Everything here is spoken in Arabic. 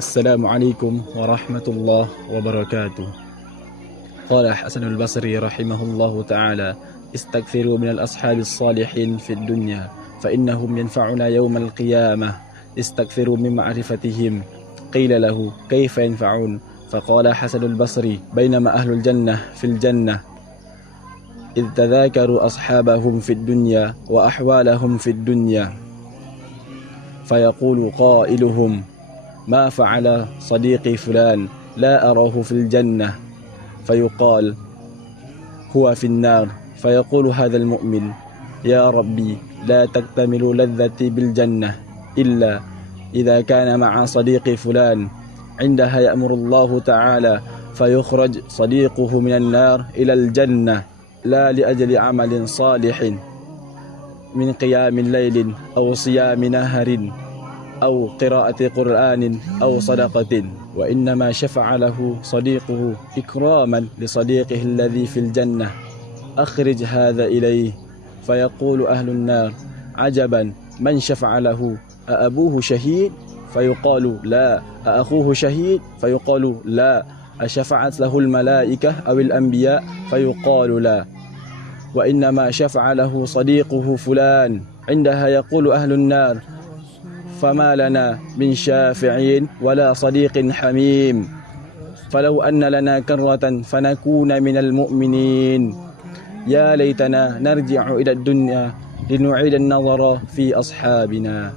Assalamualaikum warahmatullahi wabarakatuh. Qala Hasan al-Basri rahimahullahu ta'ala, istaghfiru minal ashabis salihin fid dunya fa innahum yanfa'una yawmal qiyamah. Istaghfiru min ma'rifatihim. Qila lahu kayfa yanfa'un? Faqala Hasan al-Basri, bainama ahlul jannah fil jannah idh tadhakaru ashabahum fid dunya wa ahwalahum fid dunya fayaqulu qailuhum ما فعل صديقي فلان لا أراه في الجنة فيقال هو في النار فيقول هذا المؤمن يا ربي لا تكتمل لذتي بالجنة إلا إذا كان مع صديقي فلان. عندها يأمر الله تعالى فيخرج صديقه من النار إلى الجنة لا لأجل عمل صالح من قيام الليل أو صيام نهر أو قراءة قرآن أو صدقة، وإنما شفع له صديقه إكراما لصديقه الذي في الجنة. أخرج هذا إليه فيقول أهل النار عجبا من شفع له؟ أأبوه شهيد؟ فيقال لا. أأخوه شهيد؟ فيقال لا. أشفعت له الملائكة أو الأنبياء؟ فيقال لا. وإنما شفع له صديقه فلان. عندها يقول أهل النار فما لنا من شافعين ولا صديق حميم، فلو أن لنا كرة فنكون من المؤمنين. يا ليتنا نرجع إلى الدنيا لنعيد النظر في أصحابنا.